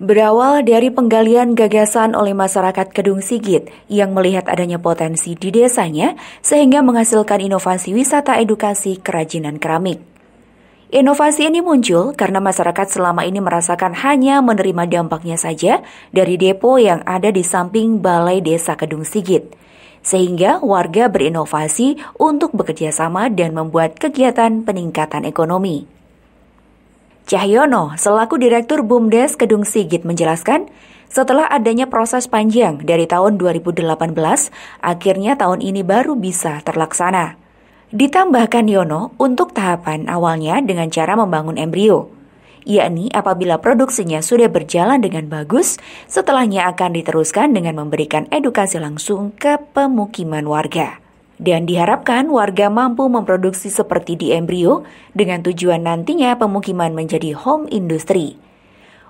Berawal dari penggalian gagasan oleh masyarakat Kedung Sigit yang melihat adanya potensi di desanya sehingga menghasilkan inovasi wisata edukasi kerajinan keramik. Inovasi ini muncul karena masyarakat selama ini merasakan hanya menerima dampaknya saja dari depo yang ada di samping Balai Desa Kedung Sigit. Sehingga warga berinovasi untuk bekerja sama dan membuat kegiatan peningkatan ekonomi. Cahyono, selaku Direktur BUMDes Kedung Sigit menjelaskan, setelah adanya proses panjang dari tahun 2018, akhirnya tahun ini baru bisa terlaksana. Ditambahkan Yono untuk tahapan awalnya dengan cara membangun embrio, yakni apabila produksinya sudah berjalan dengan bagus, setelahnya akan diteruskan dengan memberikan edukasi langsung ke pemukiman warga. Dan diharapkan warga mampu memproduksi seperti di embrio dengan tujuan nantinya pemukiman menjadi home industry.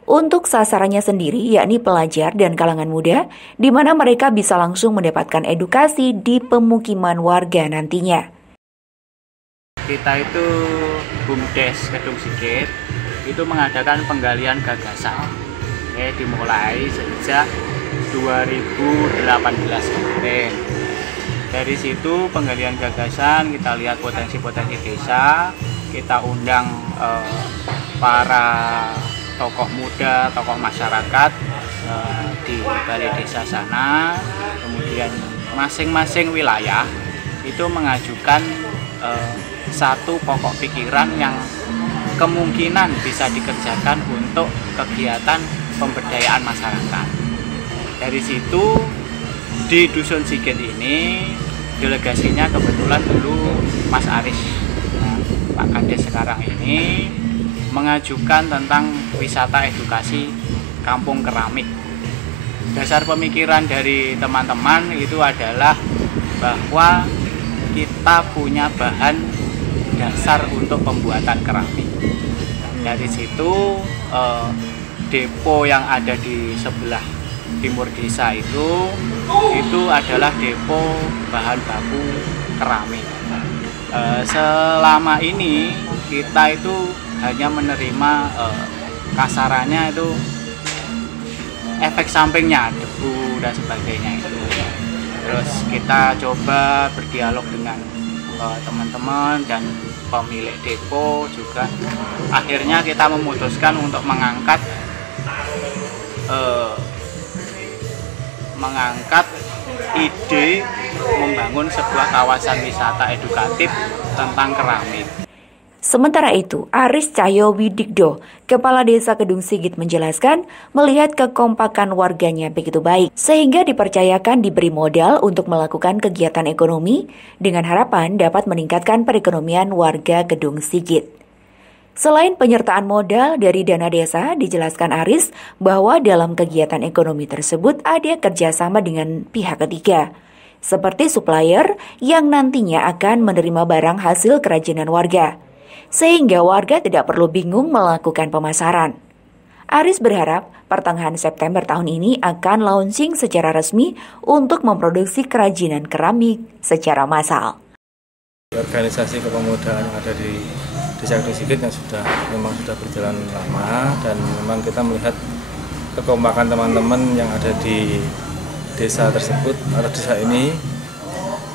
Untuk sasarannya sendiri yakni pelajar dan kalangan muda, di mana mereka bisa langsung mendapatkan edukasi di pemukiman warga nantinya. Kita itu BUMDes Kedung Sigit itu mengadakan penggalian gagasan. Dimulai sejak 2018 kemarin. Dari situ penggalian gagasan kita lihat potensi-potensi desa, kita undang para tokoh muda, tokoh masyarakat di balai desa sana, kemudian masing-masing wilayah itu mengajukan satu pokok pikiran yang kemungkinan bisa dikerjakan untuk kegiatan pemberdayaan masyarakat. Dari situ di Dusun Sigit ini delegasinya kebetulan dulu Mas Aris, Pak Kades sekarang ini mengajukan tentang wisata edukasi kampung keramik. Dasar pemikiran dari teman-teman itu adalah bahwa kita punya bahan dasar untuk pembuatan keramik. Dari situ depo yang ada di sebelah timur desa itu adalah depo bahan baku keramik. Selama ini kita itu hanya menerima kasarannya itu efek sampingnya, debu dan sebagainya itu. Terus kita coba berdialog dengan teman-teman dan pemilik depo juga. Akhirnya kita memutuskan untuk mengangkat ide membangun sebuah kawasan wisata edukatif tentang keramik. Sementara itu, Aris Cahyo Widikdo, Kepala Desa Kedung Sigit menjelaskan melihat kekompakan warganya begitu baik, sehingga dipercayakan diberi modal untuk melakukan kegiatan ekonomi dengan harapan dapat meningkatkan perekonomian warga Kedung Sigit. Selain penyertaan modal dari dana desa, dijelaskan Aris bahwa dalam kegiatan ekonomi tersebut ada kerjasama dengan pihak ketiga, seperti supplier yang nantinya akan menerima barang hasil kerajinan warga, sehingga warga tidak perlu bingung melakukan pemasaran. Aris berharap pertengahan September tahun ini akan launching secara resmi untuk memproduksi kerajinan keramik secara massal. Organisasi kepemudaan yang ada di Desa Kedung Sigit yang memang sudah berjalan lama, dan memang kita melihat kekompakan teman-teman yang ada di desa tersebut atau desa ini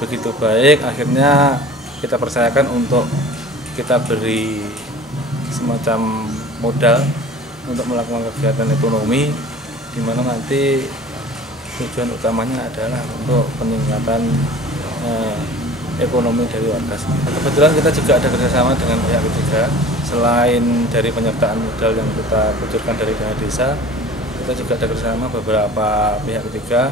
begitu baik. Akhirnya kita percayakan untuk kita beri semacam modal untuk melakukan kegiatan ekonomi, di mana nanti tujuan utamanya adalah untuk peningkatan ekonomi dari warga sendiri. Kebetulan kita juga ada kerjasama dengan pihak ketiga. Selain dari penyertaan modal yang kita kucurkan dari dana desa, kita juga ada kerjasama beberapa pihak ketiga.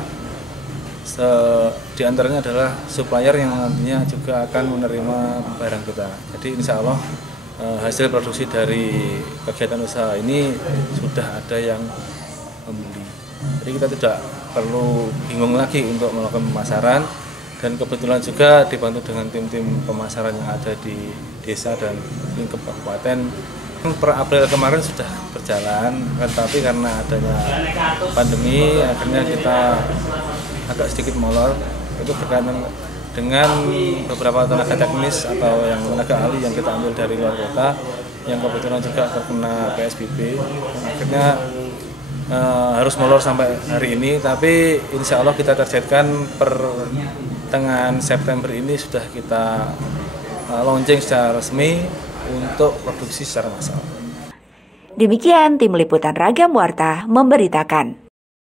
Di antaranya adalah supplier yang nantinya juga akan menerima barang kita. Jadi insya Allah hasil produksi dari kegiatan usaha ini sudah ada yang membeli. Jadi kita tidak perlu bingung lagi untuk melakukan pemasaran. Dan kebetulan juga dibantu dengan tim-tim pemasaran yang ada di desa dan lingkup kabupaten. Per April kemarin sudah berjalan, tetapi karena adanya pandemi akhirnya kita agak sedikit molor. Itu berkaitan dengan beberapa tenaga teknis atau yang tenaga ahli yang kita ambil dari luar kota, yang kebetulan juga terkena PSBB. Akhirnya harus molor sampai hari ini, tapi insya Allah kita targetkan pertengahan September ini sudah kita launching secara resmi untuk produksi secara massal. Demikian tim liputan Ragam Warta memberitakan.